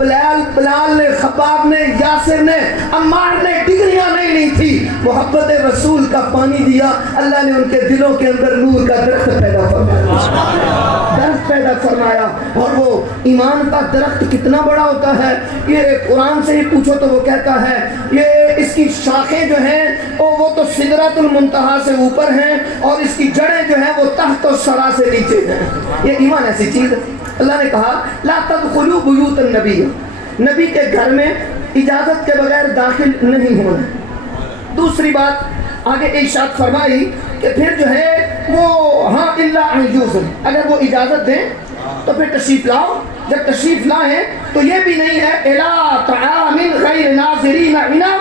بلال نے، خباب نے، یاسر نے، عمار نے ڈگریاں نہیں لی تھی، محبت رسول کا پانی دیا، اللہ نے ان کے دلوں کے اندر نور کا درخت پیدا فرمایا. اور وہ ایمان کا درخت کتنا بڑا ہوتا ہے، یہ قرآن سے ہی پوچھو تو وہ کہتا ہے یہ اس کی شاخیں جو ہیں وہ تو سدرۃ المنتہا سے اوپر ہیں، اور اس کی جڑیں جو ہیں وہ تحت الثری سے نیچے ہیں. یہ ایمان ایسی چیز ہے. اللہ نے کہا لا تدخلوا بیوت النبی، نبی کے گھر میں اجازت کے بغیر داخل نہیں ہونا. دوسری بات آگے ارشاد فرمائی کہ پھر جو ہے وہ ہاں الا ان یؤذن، اگر وہ اجازت دیں تو پھر تشریف لاؤ. جب تشریف لائیں تو یہ بھی نہیں ہے الا طعام غیر ناظرین اناء،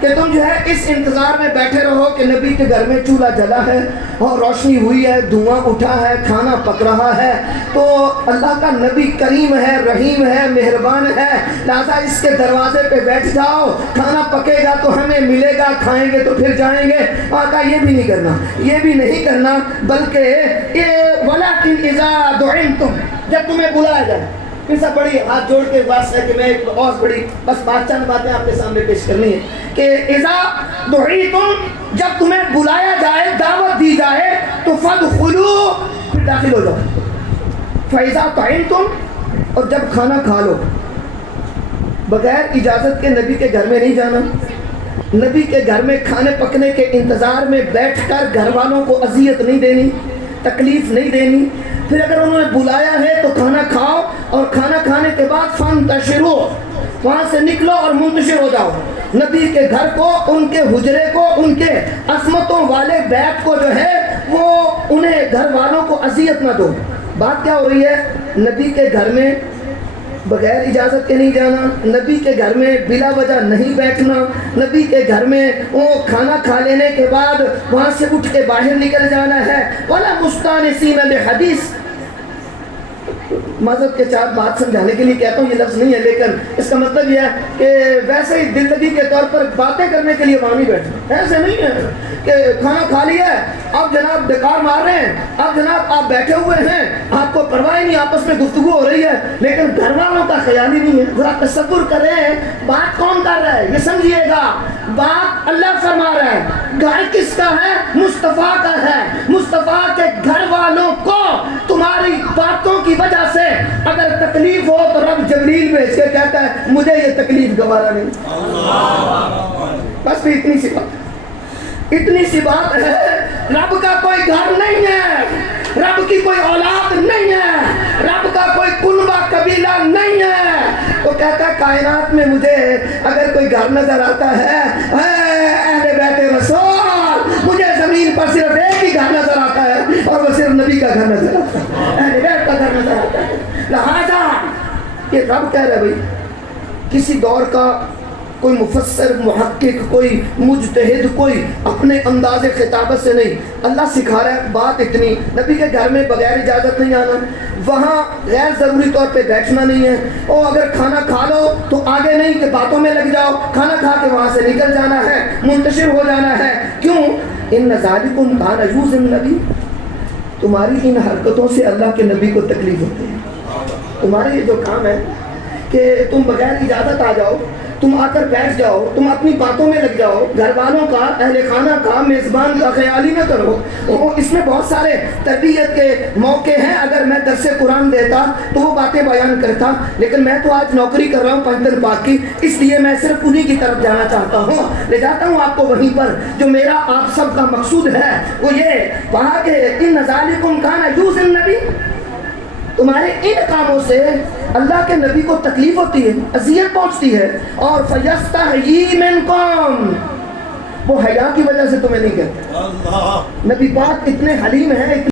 کہ تم جو ہے اس انتظار میں بیٹھے رہو کہ نبی کے گھر میں چولہا جلا ہے اور روشنی ہوئی ہے، دھواں اٹھا ہے، کھانا پک رہا ہے، تو اللہ کا نبی کریم ہے، رحیم ہے، مہربان ہے، لہذا اس کے دروازے پہ بیٹھ جاؤ، کھانا پکے گا تو ہمیں ملے گا، کھائیں گے تو پھر جائیں گے. آقا یہ بھی نہیں کرنا، یہ بھی نہیں کرنا، بلکہ یہ ولیکن اذا دعیتم، جب تمہیں بلایا جائے. پھر سب بڑی ہاتھ جوڑ کے واسطہ ہے کہ میں ایک اور بڑی بس چند باتیں آپ کے سامنے پیش کرنی ہے کہ اذا دعیتم، جب تمہیں بلایا جائے، دعوت دی جائے تو فادخلوا، پھر داخل ہو جاؤ. فاذا طعمتم، اور جب کھانا کھا لو. بغیر اجازت کے نبی کے گھر میں نہیں جانا، نبی کے گھر میں کھانے پکنے کے انتظار میں بیٹھ کر گھر والوں کو اذیت نہیں دینی، تکلیف نہیں دینی. پھر اگر انہوں نے بلایا ہے تو کھانا کھاؤ، اور کھانا کھانے کے بعد فانتشروا، وہاں سے نکلو اور منتشر ہو جاؤ. نبی کے گھر کو، ان کے حجرے کو، ان کے عصمتوں والے بیت کو جو ہے وہ انہیں گھر والوں کو اذیت نہ دو. بات کیا ہو رہی ہے؟ نبی کے گھر میں بغیر اجازت کے نہیں جانا، نبی کے گھر میں بلا وجہ نہیں بیٹھنا، نبی کے گھر میں وہ کھانا کھا لینے کے بعد وہاں سے اٹھ کے باہر نکل جانا ہے. وَلَا مُسْتَانِسِينَ بِحَدِيثٍ، معذرت کے ساتھ بات سمجھانے کے لیے کہتا ہوں، یہ لفظ نہیں ہے لیکن اس کا مطلب یہ ہے کہ ویسے ہی دل لگی کے طور پر باتیں کرنے کے لیے وہاں نہیں بیٹھنا. ایسے نہیں ہے کہ کھانا کھا لیا ہے، اب جناب بیکار مار رہے ہیں، اب جناب آپ بیٹھے ہوئے ہیں، آپ کو پرواہ نہیں، آپس میں گفتگو ہو رہی ہے لیکن گھر والوں کا خیال ہی نہیں ہے. ذرا تصور کریں بات کون کر رہا ہے، یہ سمجھیے گا. بات اللہ فرما رہا ہے، گھر کس کا ہے؟ مصطفیٰ کا ہے. مصطفیٰ کے گھر والوں کو تمہاری باتوں کی وجہ سے اگر تکلیف ہو تو رب جبریل بھیج کے کہتا ہے مجھے یہ تکلیف گوارا نہیں. بس بھی اتنی سی بات، اتنی سی بات ہے. رب کا کوئی گھر نہیں ہے، رب کی کوئی اولاد نہیں ہے، رب کا کوئی کنبہ قبیلہ نہیں ہے. تو کہتا ہے کائنات میں مجھے اگر کوئی گھر نظر آتا ہے، اے اہل بیت رسول، مجھے زمین پر صرف ایک ہی گھر نظر آتا ہے اور وہ صرف نبی کا گھر نظر آتا ہے، اہل بیت کا گھر نظر آتا ہے. لہذا یہ رب کہہ رہا ہے بھائی، کسی دور کا کوئی مفسر، محقق، کوئی مجتہد، کوئی اپنے انداز خطابت سے نہیں، اللہ سکھا رہا ہے. بات اتنی، نبی کے گھر میں بغیر اجازت نہیں آنا، وہاں غیر ضروری طور پہ بیٹھنا نہیں ہے، اور اگر کھانا کھا لو تو آگے نہیں کہ باتوں میں لگ جاؤ، کھانا کھا کے وہاں سے نکل جانا ہے، منتشر ہو جانا ہے. کیوں؟ ان ذالکم کان یؤذی النبی، تمہاری ان حرکتوں سے اللہ کے نبی کو تکلیف ہوتی ہے. تمہارا یہ جو کام ہے کہ تم بغیر اجازت آ جاؤ، تم آ کر بیٹھ جاؤ، تم اپنی باتوں میں لگ جاؤ، گھر والوں کا، اہل خانہ کا، میزبان کا خیال ہی نہ کرو. اس میں بہت سارے تربیت کے موقع ہیں، اگر میں درس قرآن دیتا تو وہ باتیں بیان کرتا، لیکن میں تو آج نوکری کر رہا ہوں پنجتن پاک کی، اس لیے میں صرف انہی کی طرف جانا چاہتا ہوں، لے جاتا ہوں آپ کو وہیں پر. جو میرا آپ سب کا مقصود ہے وہ یہ وہاں کے ان ذالکم کان یؤذی النبی، تمہارے ان کاموں سے اللہ کے نبی کو تکلیف ہوتی ہے، اذیت پہنچتی ہے. اور فَيَسْتَحْيِي مِنْكُمْ، وہ حیا کی وجہ سے تمہیں نہیں کہتے. نبی پاک اتنے حلیم ہیں،